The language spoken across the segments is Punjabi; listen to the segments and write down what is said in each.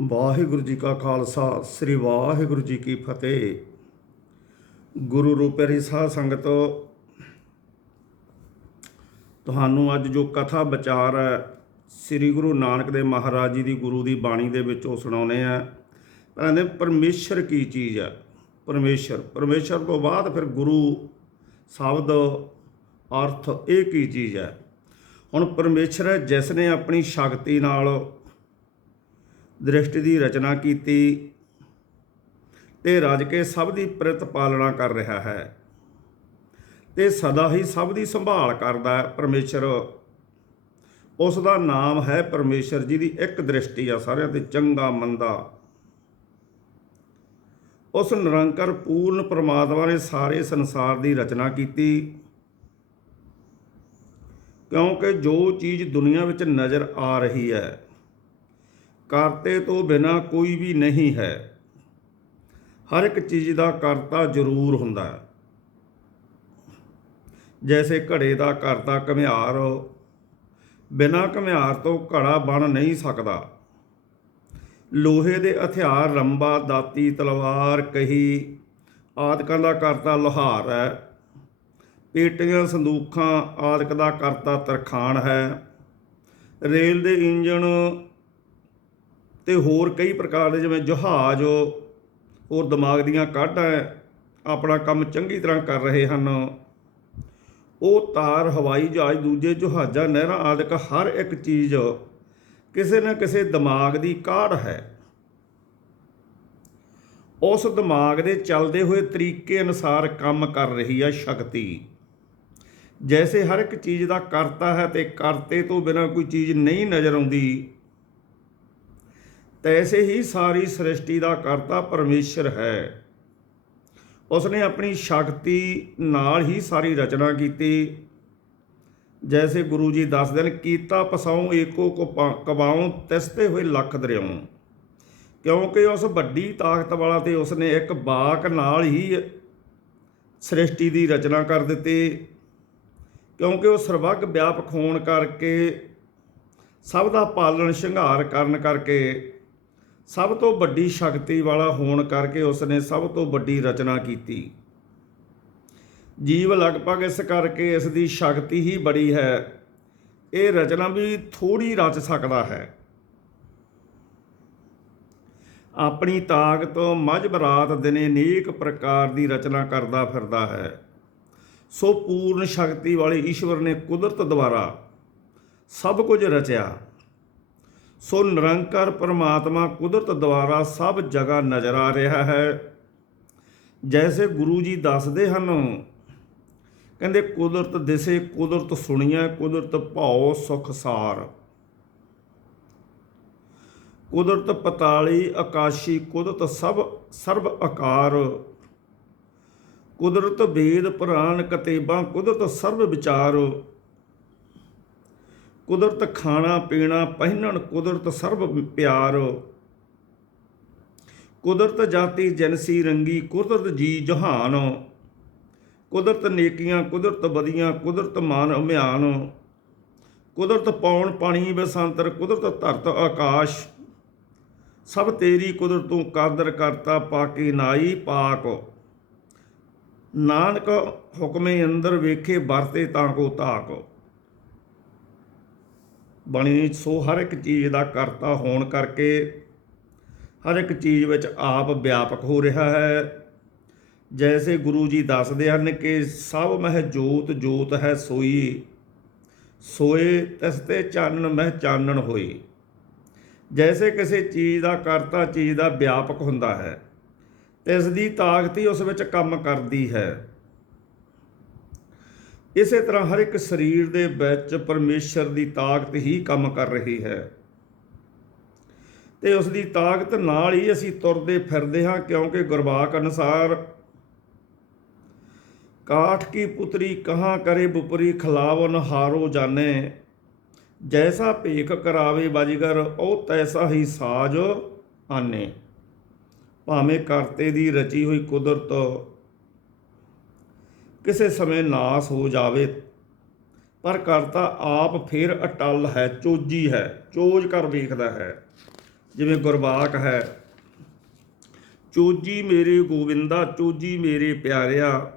ਵਾਹਿਗੁਰੂ ਜੀ ਕਾ ਖਾਲਸਾ, ਸ੍ਰੀ ਵਾਹਿਗੁਰੂ ਜੀ ਕੀ ਫਤਿਹ। ਗੁਰੂ ਰੂਪੇਰੀ ਸਾਧ ਸੰਗਤ, ਤੁਹਾਨੂੰ ਅੱਜ ਜੋ ਕਥਾ ਵਿਚਾਰ ਹੈ, ਸ੍ਰੀ ਗੁਰੂ ਨਾਨਕ ਦੇਵ ਮਹਾਰਾਜ ਜੀ ਦੀ ਗੁਰੂ ਦੀ ਬਾਣੀ ਦੇ ਵਿੱਚ ਉਹ ਸੁਣਾਉਨੇ ਆ ਕਹਿੰਦੇ ਪਰਮੇਸ਼ਰ ਕੀ ਚੀਜ਼ ਹੈ? ਪਰਮੇਸ਼ਰ। ਪਰਮੇਸ਼ਰ ਤੋਂ ਬਾਅਦ ਫਿਰ ਗੁਰੂ ਸ਼ਬਦ, ਅਰਥ ਇਹ ਕੀ ਚੀਜ਼ ਹੈ? ਹੁਣ ਪਰਮੇਸ਼ਰ ਹੈ ਜਿਸ ਨੇ ਆਪਣੀ ਸ਼ਕਤੀ ਨਾਲ ਦ੍ਰਿਸ਼ਟੀ ਦੀ ਰਚਨਾ ਕੀਤੀ ਤੇ ਰਜ ਕੇ ਸਭ ਦੀ ਪ੍ਰਤਪਾਲਣਾ ਕਰ ਰਿਹਾ ਹੈ। ਤੇ ਸਦਾ ਹੀ ਸਭ ਦੀ ਸੰਭਾਲ ਕਰਦਾ ਹੈ ਪਰਮੇਸ਼ਰ। ਉਸ ਦਾ ਨਾਮ ਹੈ ਪਰਮੇਸ਼ਰ ਦੀ ਇੱਕ ਦ੍ਰਿਸ਼ਟੀ ਆ ਸਾਰਿਆਂ ਤੇ ਚੰਗਾ, ਮੰਦਾ। ਉਸ ਨਿਰੰਕਾਰ, ਪੂਰਨ ਪ੍ਰਮਾਤਮਾ ਨੇ ਸਾਰੇ ਸੰਸਾਰ ਦੀ ਰਚਨਾ ਕੀਤੀ। ਕਿਉਂਕਿ ਜੋ ਚੀਜ਼ ਦੁਨੀਆ ਵਿੱਚ ਨਜ਼ਰ ਆ ਰਹੀ ਹੈ ਕਰਤੇ ਤੋਂ ਬਿਨਾ ਕੋਈ ਵੀ ਨਹੀਂ ਹੈ। ਹਰ ਇੱਕ ਚੀਜ਼ ਦਾ ਕਰਤਾ ਜ਼ਰੂਰ ਹੁੰਦਾ ਹੈ। ਜੈਸੇ ਘੜੇ ਦਾ ਕਰਤਾ ਘਮਿਆਰ, ਬਿਨਾ ਘਮਿਆਰ ਤੋਂ ਘੜਾ ਬਣ ਨਹੀਂ ਸਕਦਾ। ਲੋਹੇ ਦੇ ਹਥਿਆਰ, ਰੰਬਾ, ਦਾਤੀ, ਤਲਵਾਰ ਕਹੀ, ਆਦਿਕਾਂ ਦਾ ਕਰਤਾ ਲੋਹਾਰ ਹੈ। ਪੇਟੀਆਂ, ਸੰਦੂਖਾਂ ਆਦਿਕ ਦਾ ਕਰਤਾ ਤਰਖਾਣ ਹੈ। ਰੇਲ ਦੇ ਇੰਜਣ ਤੇ ਹੋਰ ਕਈ ਪ੍ਰਕਾਰ ਦੇ ਜਿਵੇਂ ਜਹਾਜ਼ ਹੋਰ ਦਿਮਾਗ ਦੀਆਂ ਕਾਢਾਂ ਆਪਣਾ ਕੰਮ ਚੰਗੀ ਤਰ੍ਹਾਂ ਕਰ ਰਹੇ ਹਨ। ਉਹ ਤਾਰ, ਹਵਾਈ ਜਹਾਜ਼, ਦੂਜੇ ਜਹਾਜ਼ਾਂ, ਨਹਿਰਾਂ ਆਦਿਕ ਹਰ ਇੱਕ ਚੀਜ਼ ਕਿਸੇ ਨਾ ਕਿਸੇ ਦਿਮਾਗ ਦੀ ਕਾਢ ਹੈ। ਉਸ ਦਿਮਾਗ ਦੇ ਚੱਲਦੇ ਹੋਏ ਤਰੀਕੇ ਅਨੁਸਾਰ ਕੰਮ ਕਰ ਰਹੀ ਹੈ ਸ਼ਕਤੀ। ਜੈਸੇ ਹਰ ਇੱਕ ਚੀਜ਼ ਦਾ ਕਰਤਾ ਹੈ ਤੇ ਕਰਤੇ ਤੋਂ ਬਿਨਾਂ ਕੋਈ ਚੀਜ਼ ਨਹੀਂ ਨਜ਼ਰ ਆਉਂਦੀ ਤੈਸੇ ਹੀ ਸਾਰੀ ਸ੍ਰਿਸ਼ਟੀ ਦਾ ਕਰਤਾ ਪਰਮੇਸ਼ਰ ਹੈ। ਉਸਨੇ ਆਪਣੀ ਸ਼ਕਤੀ ਨਾਲ ਹੀ ਸਾਰੀ ਰਚਨਾ ਕੀਤੀ। ਜੈਸੇ ਗੁਰੂ ਜੀ ਦੱਸਦੇ ਨੇ ਕੀਤਾ ਪਸਾਉ, ਏਕੋ ਕੋ ਕਬਾਉ ਤਿਸਤੇ ਹੋਏ ਲੱਖ ਦਰਿਆਉ ਕਿਉਂਕਿ ਉਸ ਵੱਡੀ ਤਾਕਤ ਵਾਲਾ ਤੇ ਉਸਨੇ ਇੱਕ ਬਾਕ ਨਾਲ ਹੀ ਸ੍ਰਿਸ਼ਟੀ ਦੀ ਰਚਨਾ ਕਰ ਦਿੱਤੀ। ਕਿਉਂਕਿ ਉਹ ਸਰਵੱਗ ਵਿਆਪਕ ਹੋਣ ਕਰਕੇ, ਸਭ ਦਾ ਪਾਲਣ ਸ਼ਿੰਗਾਰ ਕਰਨ ਕਰਕੇ ਸਭ ਤੋਂ ਵੱਡੀ ਸ਼ਕਤੀ ਵਾਲਾ ਹੋਣ ਕਰਕੇ ਉਸ ਨੇ ਸਭ ਤੋਂ ਵੱਡੀ ਰਚਨਾ ਕੀਤੀ। ਜੀਵ ਲਗਭਗ ਇਸ ਕਰਕੇ ਇਸ ਦੀ ਸ਼ਕਤੀ ਹੀ ਬੜੀ ਹੈ। ਇਹ ਰਚਨਾ ਵੀ ਥੋੜੀ ਰਚ ਸਕਦਾ ਹੈ। ਆਪਣੀ ਤਾਕਤ ਮਜ਼ਬ ਰਾਤ ਦਿਨੇ ਅਨੇਕ ਪ੍ਰਕਾਰ ਦੀ ਰਚਨਾ ਕਰਦਾ ਫਿਰਦਾ ਹੈ। ਸੋ ਪੂਰਨ ਸ਼ਕਤੀ ਵਾਲੇ ਈਸ਼ਵਰ ਨੇ ਕੁਦਰਤ ਦੁਆਰਾ ਸਭ ਕੁਝ ਰਚਿਆ। ਸੋ ਨਿਰੰਕਾਰ ਪਰਮਾਤਮਾ ਕੁਦਰਤ ਦੁਆਰਾ ਸਭ ਜਗ੍ਹਾ ਨਜ਼ਰ ਆ ਰਿਹਾ ਹੈ। ਜੈਸੇ ਗੁਰੂ ਜੀ ਦੱਸਦੇ ਹਨ, ਕਹਿੰਦੇ ਕੁਦਰਤ ਦਿਸੇ, ਕੁਦਰਤ ਸੁਣੀਆਂ ਕੁਦਰਤ ਭਾਉ ਸੁਖ ਸਾਰ। ਕੁਦਰਤ ਪਤਾਲੀ, ਆਕਾਸ਼ੀ, ਕੁਦਰਤ ਸਭ, ਸਰਬ ਆਕਾਰ। ਕੁਦਰਤ ਵੇਦ ਪੁਰਾਣ ਕਤੇਬਾਂ, ਕੁਦਰਤ ਸਰਬ ਵਿਚਾਰ। ਕੁਦਰਤ ਖਾਣਾ ਪੀਣਾ ਪਹਿਨਣ, ਕੁਦਰਤ ਸਰਬ ਪਿਆਰ। ਕੁਦਰਤ ਜਾਤੀ ਜਨਸੀ ਰੰਗੀ, ਕੁਦਰਤ ਜੀ ਜਹਾਨ। ਕੁਦਰਤ ਨੇਕੀਆਂ, ਕੁਦਰਤ ਬਦੀਆਂ ਕੁਦਰਤ ਮਾਨ ਅਮਿਆਨ। ਕੁਦਰਤ ਪੌਣ ਪਾਣੀ ਬਸੰਤਰ, ਕੁਦਰਤ ਧਰਤ ਆਕਾਸ਼। ਸਭ ਤੇਰੀ ਕੁਦਰਤ ਤੂੰ ਕਾਦਰ ਕਰਤਾ, ਪਾਕੀ ਨਾਈ ਪਾਕ। ਨਾਨਕ ਹੁਕਮੇ ਅੰਦਰ ਵੇਖੇ, ਵਰਤੇ ਤਾਂ ਕੋ ਤਾਕ। ਬਣੀ। ਸੋ ਹਰ ਇੱਕ ਚੀਜ਼ ਦਾ ਕਰਤਾ ਹੋਣ ਕਰਕੇ ਹਰ ਇੱਕ ਚੀਜ਼ ਵਿੱਚ ਆਪ ਵਿਆਪਕ ਹੋ ਰਿਹਾ ਹੈ। ਜੈਸੇ ਗੁਰੂ ਜੀ ਦੱਸਦੇ ਹਨ ਕਿ ਸਭ ਮਹਿ ਜੋਤ ਜੋਤ ਹੈ ਸੋਈ। ਸੋਏ ਤਿਸ ਤੇ ਚਾਨਣ ਮਹਿ ਚਾਨਣ ਹੋਈ। ਜੈਸੇ ਕਿਸੇ ਚੀਜ਼ ਦਾ ਕਰਤਾ ਚੀਜ਼ ਦਾ ਵਿਆਪਕ ਹੁੰਦਾ ਹੈ, ਤਿਸ ਦੀ ਤਾਕਤ ਹੀ ਉਸ ਵਿੱਚ ਕੰਮ ਕਰਦੀ ਹੈ। ਇਸੇ ਤਰ੍ਹਾਂ ਹਰ ਇੱਕ ਸਰੀਰ ਦੇ ਵਿੱਚ ਪਰਮੇਸ਼ਰ ਦੀ ਤਾਕਤ ਹੀ ਕੰਮ ਕਰ ਰਹੀ ਹੈ। ਤੇ ਉਸ ਦੀ ਤਾਕਤ ਨਾਲ ਹੀ ਅਸੀਂ ਤੁਰਦੇ ਫਿਰਦੇ ਹਾਂ, ਕਿਉਂਕਿ ਗੁਰਬਾਕ ਅਨੁਸਾਰ, ਕਾਠ ਕੀ ਪੁਤਰੀ ਕਹਾਂ ਕਰੇ ਬੁਪਰੀ ਖਲਾਵਨ ਹਾਰੋ ਜਾਣੇ, ਜੈਸਾ ਭੇਖ ਕਰਾਵੇ ਬਾਜੀਗਰ, ਉਹ ਤੈਸਾ ਹੀ ਸਾਜ ਆਨੇ। ਭਾਵੇਂ ਕਰਤੇ ਦੀ ਰਚੀ ਹੋਈ ਕੁਦਰਤ ਕਿਸੇ ਸਮੇਂ ਨਾਸ ਹੋ ਜਾਵੇ। ਪਰ ਕਰਤਾ ਆਪ ਫਿਰ ਅਟਲ ਹੈ, ਚੋਜੀ ਹੈ, ਚੋਜ ਕਰ ਵੇਖਦਾ ਹੈ। ਜਿਵੇਂ ਗੁਰਬਾਕ ਹੈ, ਚੋਜੀ ਮੇਰੇ ਗੋਵਿੰਦਾ, ਚੋਜੀ ਮੇਰੇ ਪਿਆਰਿਆ,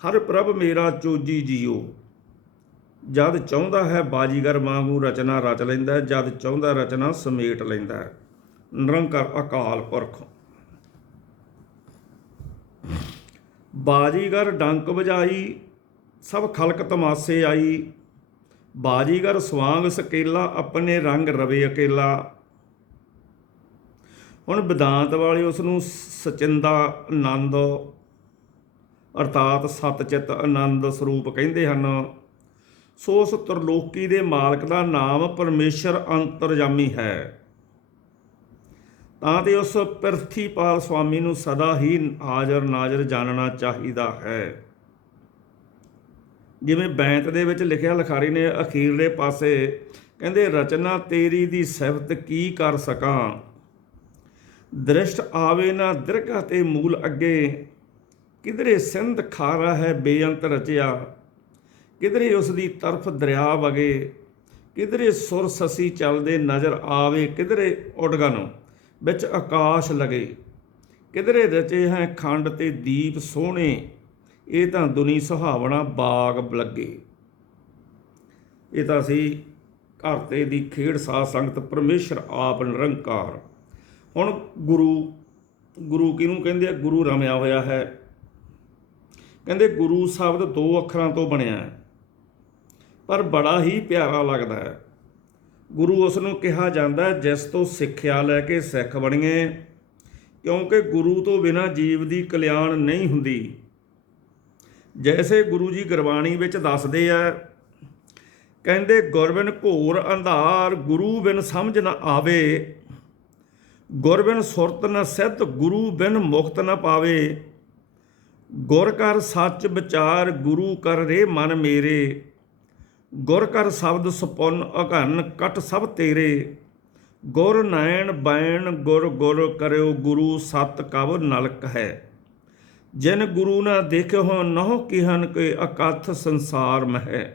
ਹਰ ਪ੍ਰਭ ਮੇਰਾ ਚੋਜੀ ਜੀਓ। ਜਦ ਚਾਹੁੰਦਾ ਹੈ ਬਾਜੀਗਰ ਵਾਂਗੂ ਰਚਨਾ ਰਚ ਲੈਂਦਾ ਜਦ ਚਾਹੁੰਦਾ ਰਚਨਾ ਸਮੇਟ ਲੈਂਦਾ ਹੈ। ਨਿਰੰਕਾਰ ਅਕਾਲ ਪੁਰਖ। ਬਾਜੀਗਰ ਡੰਕ ਵਜਾਈ, ਸਭ ਖਲਕ ਤਮਾਸੇ ਆਈ। ਬਾਜੀਗਰ ਸਵਾਂਗ ਸਕੇਲਾ, ਆਪਣੇ ਰੰਗ ਰਵੇ ਅਕੇਲਾ। ਹੁਣ ਵਿਦਾਂਤ ਵਾਲੇ ਉਸ ਨੂੰ ਸਚਿੰਦਾ ਆਨੰਦ ਅਰਥਾਤ ਸਤਚਿਤ ਆਨੰਦ ਸਰੂਪ ਕਹਿੰਦੇ ਹਨ। ਸੋ ਉਸ ਤਰਲੋਕੀ ਦੇ ਮਾਲਕ ਦਾ ਨਾਮ ਪਰਮੇਸ਼ਰ ਅੰਤਰਜਾਮੀ ਹੈ। ਤਾਂ ਤੇ ਉਸ ਪ੍ਰਿਥੀਪਾਲ ਸੁਆਮੀ ਨੂੰ ਸਦਾ ਹੀ ਹਾਜ਼ਰ ਨਾਜ਼ਰ ਜਾਣਨਾ ਚਾਹੀਦਾ ਹੈ। ਜਿਵੇਂ ਬੈਂਤ ਦੇ ਵਿੱਚ ਲਿਖਿਆ ਲਿਖਾਰੀ ਨੇ ਅਖੀਰਲੇ ਪਾਸੇ ਕਹਿੰਦੇ, ਰਚਨਾ ਤੇਰੀ ਦੀ ਸਿਫਤ ਕੀ ਕਰ ਸਕਾਂ? ਦ੍ਰਿਸ਼ਟ ਆਵੇ ਨਾ ਦਿਰਗਾ ਤੇ ਮੂਲ ਅੱਗੇ। ਕਿਧਰੇ ਸਿੰਧ ਖਾਰਾ ਹੈ ਬੇਅੰਤ ਰਚਿਆ? ਕਿਧਰੇ ਉਸ ਦੀ ਤਰਫ ਦਰਿਆ ਵਗੇ? ਕਿਧਰੇ ਸੁਰ ਸਸੀ ਚੱਲਦੇ ਨਜ਼ਰ ਆਵੇ? ਕਿਧਰੇ ਉਡਗਨ ਵਿੱਚ ਆਕਾਸ਼ ਲਗੇ। ਕਿਧਰੇ ਰਚੇ ਹੈ ਖੰਡ ਤੇ ਦੀਪ ਸੋਹਣੇ, ਇਹ ਤਾਂ ਦੁਨੀ ਸੁਹਾਵਣਾ ਬਾਗ ਲੱਗੇ ਇਹ ਤਾਂ ਸੀ ਘਰ ਤੇ ਦੀ ਖੇਡ ਸਾਧ ਸੰਗਤ ਪਰਮੇਸ਼ਰ ਆਪ ਨਿਰੰਕਾਰ। ਹੁਣ ਗੁਰੂ ਗੁਰੂ ਕਿਹਨੂੰ ਕਹਿੰਦੇ ਆ? ਗੁਰੂ ਰਮਿਆ ਹੋਇਆ ਹੈ। ਕਹਿੰਦੇ ਗੁਰੂ ਸ਼ਬਦ ਦੋ ਅੱਖਰਾਂ ਤੋਂ ਬਣਿਆ ਹੈ। ਪਰ ਬੜਾ ਹੀ ਪਿਆਰਾ ਲੱਗਦਾ ਹੈ। ਗੁਰੂ ਉਸ ਨੂੰ ਕਿਹਾ ਜਾਂਦਾ ਜਿਸ ਤੋਂ ਸਿੱਖਿਆ ਲੈ ਕੇ ਸਿੱਖ ਬਣੀਏ, ਕਿਉਂਕਿ ਗੁਰੂ ਤੋਂ ਬਿਨਾ ਜੀਵ ਦੀ ਕਲਿਆਣ ਨਹੀਂ ਹੁੰਦੀ। ਜੈਸੇ ਗੁਰੂ ਜੀ ਗੁਰਬਾਣੀ ਵਿੱਚ ਦੱਸਦੇ ਆ, ਕਹਿੰਦੇ, ਗੁਰਬਿਨ ਘੋਰ ਅੰਧਾਰ, ਗੁਰੂ ਬਿਨ ਸਮਝ ਨਾ ਆਵੇ। ਗੁਰਬਿਨ ਸੁਰਤ ਨਾ ਸਿੱਧ, ਗੁਰੂ ਬਿਨ ਮੁਕਤ ਨਾ ਪਾਵੇ। ਗੁਰ ਕਰ ਸੱਚ ਵਿਚਾਰ, ਗੁਰੂ ਕਰ ਰੇ ਮਨ ਮੇਰੇ। ਗੁਰ ਕਰ ਸ਼ਬਦ ਸੁਪਨ ਅਗਨ ਕਟ ਸਭ ਤੇਰੇ। ਗੁਰ ਨਾਇਣ ਬੈਣ ਗੁਰ ਗੁਰ ਕਰਿਓ ਗੁਰੂ ਸਤ ਕਵ ਨਲਕ ਹੈ। ਜਿਨ ਗੁਰੂ ਨਾ ਦੇਖਿਓ ਨਹੁ ਕਿਹਨ ਕੇ ਅਕਥ ਸੰਸਾਰ ਮਹਿ।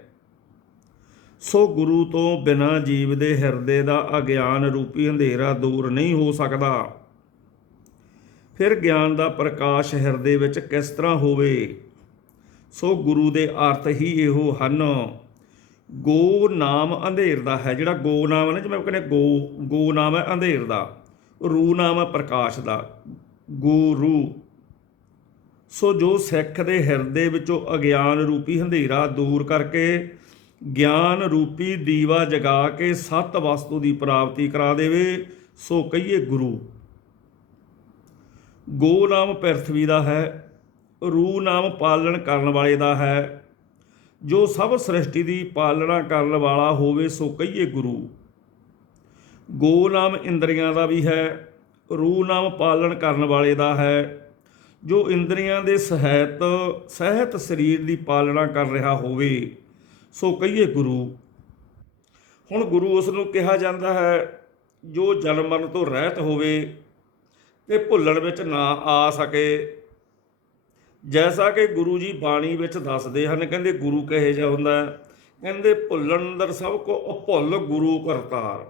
ਸੋ ਗੁਰੂ ਤੋਂ ਬਿਨਾ ਜੀਵ ਦੇ ਹਿਰਦੇ ਦਾ ਅਗਿਆਨ ਰੂਪੀ ਅੰਧੇਰਾ ਦੂਰ ਨਹੀਂ ਹੋ ਸਕਦਾ। ਫਿਰ ਗਿਆਨ ਦਾ ਪ੍ਰਕਾਸ਼ ਹਿਰਦੇ ਵਿੱਚ ਕਿਸ ਤਰ੍ਹਾਂ ਹੋਵੇ? ਸੋ ਗੁਰੂ ਦੇ ਅਰਥ ਹੀ ਇਹੋ ਹਨ। ਗੋ ਨਾਮ ਅੰਧੇਰ ਦਾ ਹੈ, ਜਿਹੜਾ ਗੋ ਨਾਮ ਹੈ ਨਾ, ਜਿਵੇਂ ਕਹਿੰਦੇ ਗੋ ਗੋ ਨਾਮ ਹੈ ਅੰਧੇਰ ਦਾ ਰੂ ਨਾਮ ਹੈ ਪ੍ਰਕਾਸ਼ ਦਾ, ਗੁਰੂ। ਸੋ ਜੋ ਸਿੱਖ ਦੇ ਹਿਰਦੇ ਵਿੱਚੋਂ ਅਗਿਆਨ ਰੂਪੀ ਹਨੇਰਾ ਦੂਰ ਕਰਕੇ ਗਿਆਨ ਰੂਪੀ ਦੀਵਾ ਜਗਾ ਕੇ ਸਤ ਵਸਤੂ ਦੀ ਪ੍ਰਾਪਤੀ ਕਰਾ ਦੇਵੇ, ਸੋ ਕਹੀਏ ਗੁਰੂ। ਗੋ ਨਾਮ ਪ੍ਰਿਥਵੀ ਦਾ ਹੈ ਰੂ ਨਾਮ ਪਾਲਣ ਕਰਨ ਵਾਲੇ ਦਾ ਹੈ ਜੋ ਸਭ ਸ੍ਰਿਸ਼ਟੀ ਦੀ ਪਾਲਣਾ ਕਰਨ ਵਾਲਾ ਹੋਵੇ ਸੋ ਕਹੀਏ ਗੁਰੂ। ਗੋ ਨਾਮ ਇੰਦਰੀਆਂ ਦਾ ਵੀ ਹੈ ਰੂ ਨਾਮ ਪਾਲਣ ਕਰਨ ਵਾਲੇ ਦਾ ਹੈ। ਜੋ ਇੰਦਰੀਆਂ ਦੇ ਸਹਿਤ ਸਹਿਤ ਸਰੀਰ ਦੀ ਪਾਲਣਾ ਕਰ ਰਿਹਾ ਹੋਵੇ, ਸੋ ਕਹੀਏ ਗੁਰੂ। ਹੁਣ ਗੁਰੂ ਉਸ ਨੂੰ ਕਿਹਾ ਜਾਂਦਾ ਹੈ, ਜੋ ਜਨਮ ਮਰਨ ਤੋਂ ਰਹਿਤ ਹੋਵੇ ਤੇ ਭੁੱਲਣ ਵਿੱਚ ਨਾ ਆ ਸਕੇ। ਜੈਸਾ ਕਿ ਗੁਰੂ ਜੀ ਬਾਣੀ ਵਿੱਚ ਦੱਸਦੇ ਹਨ, ਕਹਿੰਦੇ ਗੁਰੂ ਕਹੇ ਜਾ ਹੁੰਦਾ ਕਹਿੰਦੇ ਭੁੱਲਣ ਅੰਦਰ ਸਭ ਕੋ ਅਭੁੱਲ ਗੁਰੂ ਕਰਤਾਰ।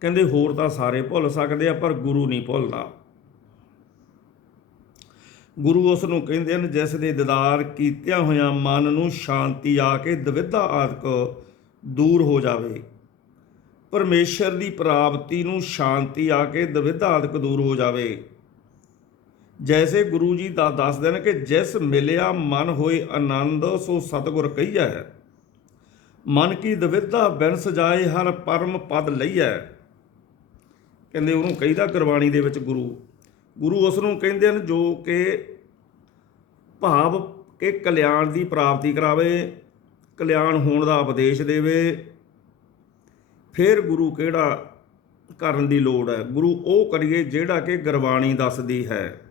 ਕਹਿੰਦੇ ਹੋਰ ਤਾਂ ਸਾਰੇ ਭੁੱਲ ਸਕਦੇ ਆ, ਪਰ ਗੁਰੂ ਨਹੀਂ ਭੁੱਲਦਾ। ਗੁਰੂ ਉਸ ਨੂੰ ਕਹਿੰਦੇ ਹਨ, ਜਿਸ ਦੇ ਦੀਦਾਰ ਕੀਤਿਆਂ ਹੋਇਆਂ ਮਨ ਨੂੰ ਸ਼ਾਂਤੀ ਆ ਕੇ ਦਵਿਧਾ ਆਦਿਕ ਦੂਰ ਹੋ ਜਾਵੇ। ਪਰਮੇਸ਼ਰ ਦੀ ਪ੍ਰਾਪਤੀ ਨੂੰ ਸ਼ਾਂਤੀ ਆ ਕੇ ਦਵਿਧਾ ਆਦਿਕ ਦੂਰ ਹੋ ਜਾਵੇ। ਜੈਸੇ ਗੁਰੂ ਜੀ ਦਾ ਦੱਸਦੇ ਨੇ ਕਿ ਜਿਸ ਮਿਲਿਆ ਮਨ ਹੋਏ ਆਨੰਦ ਸੋ ਸਤਿਗੁਰ ਕਹੀਐ ਮਨ ਕੀ ਦਵਿਧਾ ਬਿਨ ਸਜਾਏ ਹਰ ਪਰਮ ਪਦ ਲਈਐ ਕਹਿੰਦੇ ਉਹਨੂੰ ਕਹਿੰਦਾ ਗੁਰਬਾਣੀ ਦੇ ਵਿੱਚ ਗੁਰੂ ਗੁਰੂ ਉਸ ਨੂੰ ਕਹਿੰਦੇ ਹਨ ਜੋ ਕਿ ਭਾਵ ਕਿ ਕਲਿਆਣ ਦੀ ਪ੍ਰਾਪਤੀ ਕਰਾਵੇ ਕਲਿਆਣ ਹੋਣ ਦਾ ਉਪਦੇਸ਼ ਦੇਵੇ ਫਿਰ ਗੁਰੂ ਕਿਹੜਾ ਕਰਨ ਦੀ ਲੋੜ ਹੈ ਗੁਰੂ ਉਹ ਕਰੀਏ ਜਿਹੜਾ ਕਿ ਗੁਰਬਾਣੀ ਦੱਸਦੀ ਹੈ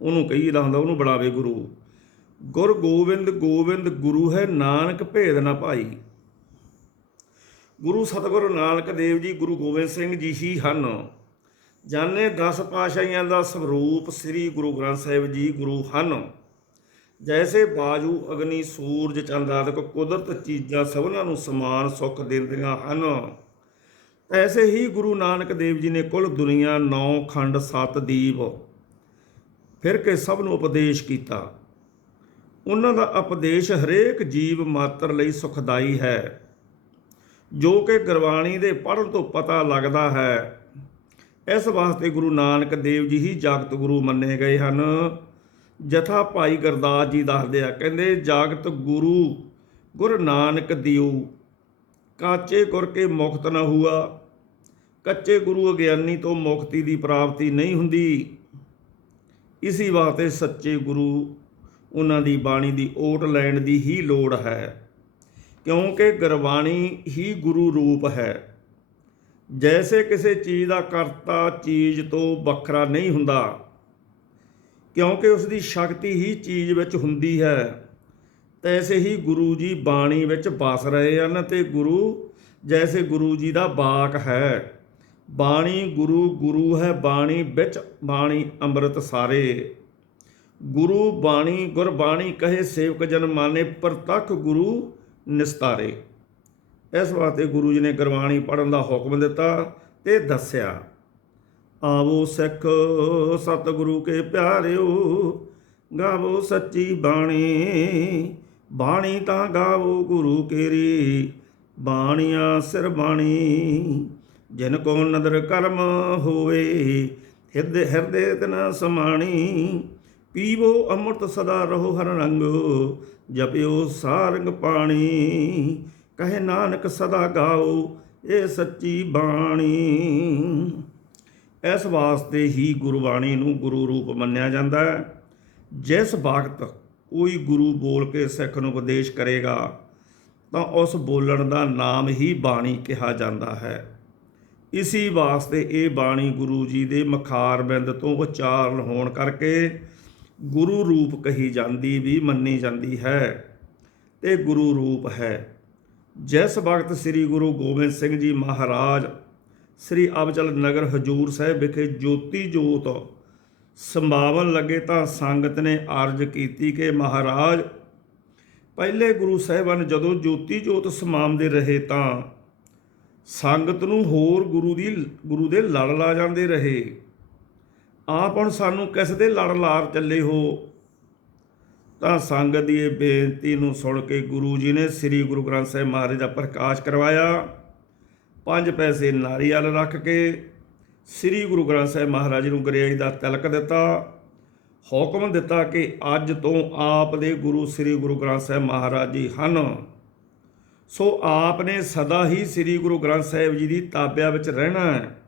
ਉਹਨੂੰ ਕਹੀਦਾ ਹੁੰਦਾ, ਉਹਨੂੰ ਬੁਲਾਵੇ ਗੁਰੂ। ਗੁਰ ਗੋਬਿੰਦ ਗੋਬਿੰਦ ਗੁਰੂ ਹੈ, ਨਾਨਕ ਭੇਦ ਨਾ ਭਾਈ। ਗੁਰੂ ਸਤਿਗੁਰੂ ਨਾਨਕ ਦੇਵ ਜੀ, ਗੁਰੂ ਗੋਬਿੰਦ ਸਿੰਘ ਜੀ ਹੀ ਹਨ। ਜਾਣੇ 10 ਪਾਸ਼ਾਈਆਂ ਦਾ ਸਰੂਪ ਸ੍ਰੀ ਗੁਰੂ ਗ੍ਰੰਥ ਸਾਹਿਬ ਜੀ ਗੁਰੂ ਹਨ। ਜੈਸੇ ਬਾਜੂ, ਅਗਨੀ, ਸੂਰਜ, ਚੰਦ ਆਦਿਕ ਕੁਦਰਤ ਚੀਜ਼ਾਂ ਸਭਨਾਂ ਨੂੰ ਸਮਾਨ ਸੁੱਖ ਦਿੰਦੀਆਂ ਹਨ। ਐਸੇ ਹੀ ਗੁਰੂ ਨਾਨਕ ਦੇਵ ਜੀ ਨੇ ਕੁੱਲ ਦੁਨੀਆ ਨੌ ਖੰਡ ਸੱਤ ਦੀਪ। ਫਿਰ ਕੇ ਸਭ ਨੂੰ ਉਪਦੇਸ਼ ਕੀਤਾ। ਉਹਨਾਂ ਦਾ ਉਪਦੇਸ਼ ਹਰੇਕ ਜੀਵ ਮਾਤਰ ਲਈ ਸੁਖਦਾਈ ਹੈ। ਜੋ ਕਿ ਗੁਰਬਾਣੀ ਦੇ ਪੜ੍ਹਨ ਤੋਂ ਪਤਾ ਲੱਗਦਾ ਹੈ। ਇਸ ਵਾਸਤੇ ਗੁਰੂ ਨਾਨਕ ਦੇਵ ਜੀ ਹੀ ਜਾਗਤ ਗੁਰੂ ਮੰਨੇ ਗਏ ਹਨ। ਜਥਾ ਭਾਈ ਗੁਰਦਾਸ ਜੀ ਦੱਸਦੇ ਆ, ਕਹਿੰਦੇ, ਜਾਗਤ ਗੁਰੂ, ਗੁਰ ਨਾਨਕ ਦਿਉ ਕਾਚੇ ਗੁਰ ਕੇ ਮੁਕਤ ਨਾ ਹੁਆ। ਕੱਚੇ ਗੁਰੂ ਅਗਿਆਨੀ ਤੋਂ ਮੁਕਤੀ ਦੀ ਪ੍ਰਾਪਤੀ ਨਹੀਂ ਹੁੰਦੀ। ਇਸੀ ਵਾਸਤੇ ਸੱਚੇ ਗੁਰੂ ਉਹਨਾਂ ਦੀ ਬਾਣੀ ਦੀ ਓਟ ਲੈਣ ਦੀ ਹੀ ਲੋੜ ਹੈ, ਕਿਉਂਕਿ ਗੁਰਬਾਣੀ ਹੀ ਗੁਰੂ ਰੂਪ ਹੈ। ਜੈਸੇ ਕਿਸੇ ਚੀਜ਼ ਦਾ ਕਰਤਾ ਚੀਜ਼ ਤੋਂ ਵੱਖਰਾ ਨਹੀਂ ਹੁੰਦਾ, ਕਿਉਂਕਿ ਉਸ ਦੀ ਸ਼ਕਤੀ ਹੀ ਚੀਜ਼ ਵਿੱਚ ਹੁੰਦੀ ਹੈ। ਤੈਸੇ ਹੀ ਗੁਰੂ ਜੀ ਬਾਣੀ ਵਿੱਚ ਵਸ ਰਹੇ ਹਨ ਤੇ ਗੁਰੂ ਜੈਸੇ ਗੁਰੂ ਜੀ ਦਾ ਬਾਕ ਹੈ। ਬਾਣੀ ਗੁਰੂ ਗੁਰੂ ਹੈ ਬਾਣੀ ਵਿੱਚ, ਬਾਣੀ ਅੰਮ੍ਰਿਤ ਸਾਰੇ। ਗੁਰੂ ਬਾਣੀ, ਗੁਰਬਾਣੀ ਕਹੇ ਸੇਵਕ ਜਨ ਮਾਨੇ, ਪ੍ਰਤੱਖ ਗੁਰੂ ਨਿਸਤਾਰੇ। ਇਸ ਵਾਸਤੇ ਗੁਰੂ ਜੀ ਨੇ ਗੁਰਬਾਣੀ ਪੜਨ ਦਾ ਹੁਕਮ ਦਿੱਤਾ ਤੇ ਦੱਸਿਆ, ਆਵੋ ਸਿੱਖ ਸਤਿਗੁਰੂ ਕੇ ਪਿਆਰਿਓ, ਗਾਵੋ ਸੱਚੀ ਬਾਣੀ ਬਾਣੀ ਤਾਂ ਗਾਵੋ ਗੁਰੂ ਕੇਰੀ, ਬਾਣੀਆਂ ਸਿਰ ਬਾਣੀ ਜਿਨ ਕੋ ਨਦਰ ਕਰਮ ਹੋਵੇ, ਹਿਰਦੇ ਹਿਰਦੇ ਤਨ ਸਮਾਣੀ, ਪੀਵੋ ਅੰਮ੍ਰਿਤ ਸਦਾ ਰਹੋ ਹਰ ਰੰਗ, ਜਪਿਓ ਸਾਰੰਗ ਪਾਣੀ, ਕਹੇ ਨਾਨਕ ਸਦਾ ਗਾਓ ਇਹ ਸੱਚੀ ਬਾਣੀ। ਇਸ ਵਾਸਤੇ ਹੀ ਗੁਰਬਾਣੀ ਨੂੰ ਗੁਰੂ ਰੂਪ ਮੰਨਿਆ ਜਾਂਦਾ ਹੈ। ਜਿਸ ਵਕਤ ਕੋਈ ਗੁਰੂ ਬੋਲ ਕੇ ਸਿੱਖ ਨੂੰ ਉਪਦੇਸ਼ ਕਰੇਗਾ, ਤਾਂ ਉਸ ਬੋਲਣ ਦਾ ਨਾਮ ਹੀ ਬਾਣੀ ਕਿਹਾ ਜਾਂਦਾ ਹੈ। ਇਸੀ ਵਾਸਤੇ ਇਹ ਬਾਣੀ ਗੁਰੂ ਜੀ ਦੇ ਮਖਾਰ ਬਿੰਦ ਤੋਂ ਉਚਾਰਨ ਹੋਣ ਕਰਕੇ ਗੁਰੂ ਰੂਪ ਕਹੀ ਜਾਂਦੀ ਵੀ ਮੰਨੀ ਜਾਂਦੀ ਹੈ ਤੇ ਗੁਰੂ ਰੂਪ ਹੈ। ਜਿਸ ਵਕਤ ਸ੍ਰੀ ਗੁਰੂ ਗੋਬਿੰਦ ਸਿੰਘ ਜੀ ਮਹਾਰਾਜ ਸ੍ਰੀ ਅਬਚਲ ਨਗਰ ਹਜੂਰ ਸਾਹਿਬ ਵਿਖੇ ਜੋਤੀ ਜੋਤ ਸੰਭਾਵਨ ਲੱਗੇ ਤਾਂ ਸੰਗਤ ਨੇ ਅਰਜ ਕੀਤੀ ਕਿ ਮਹਾਰਾਜ, ਪਹਿਲੇ ਗੁਰੂ ਸਾਹਿਬਾਨ ਜਦੋਂ ਜੋਤੀ ਜੋਤ ਸਮਾਮਦੇ ਰਹੇ ਤਾਂ ਸੰਗਤ ਨੂੰ ਹੋਰ ਗੁਰੂ ਦੀ, ਗੁਰੂ ਦੇ ਲੜ ਲਾ ਜਾਂਦੇ ਰਹੇ। ਆਪ ਹੁਣ ਸਾਨੂੰ ਕਿਸ ਦੇ ਲੜ ਲਾਰ ਚੱਲੇ ਹੋ? ਤਾਂ ਸੰਗਤ ਦੀ ਇਹ ਬੇਨਤੀ ਨੂੰ ਸੁਣ ਕੇ ਗੁਰੂ ਜੀ ਨੇ ਸ੍ਰੀ ਗੁਰੂ ਗ੍ਰੰਥ ਸਾਹਿਬ ਮਹਾਰਾਜ ਦਾ ਪ੍ਰਕਾਸ਼ ਕਰਵਾਇਆ। ਪੰਜ ਪੈਸੇ ਨਾਰੀਅਲ ਰੱਖ ਕੇ ਸ੍ਰੀ ਗੁਰੂ ਗ੍ਰੰਥ ਸਾਹਿਬ ਮਹਾਰਾਜ ਨੂੰ ਗਰਿਆਈ ਦਾ ਤਿਲਕ ਦਿੱਤਾ। ਹੁਕਮ ਦਿੱਤਾ ਕਿ ਅੱਜ ਤੋਂ ਆਪ ਦੇ ਗੁਰੂ ਸ੍ਰੀ ਗੁਰੂ ਗ੍ਰੰਥ ਸਾਹਿਬ ਮਹਾਰਾਜ ਜੀ ਹਨ। ਸੋ ਆਪ ਨੇ ਸਦਾ ਹੀ ਸ੍ਰੀ ਗੁਰੂ ਗ੍ਰੰਥ ਸਾਹਿਬ ਜੀ ਦੀ ਤਾਬਿਆ ਵਿੱਚ ਰਹਿਣਾ ਹੈ।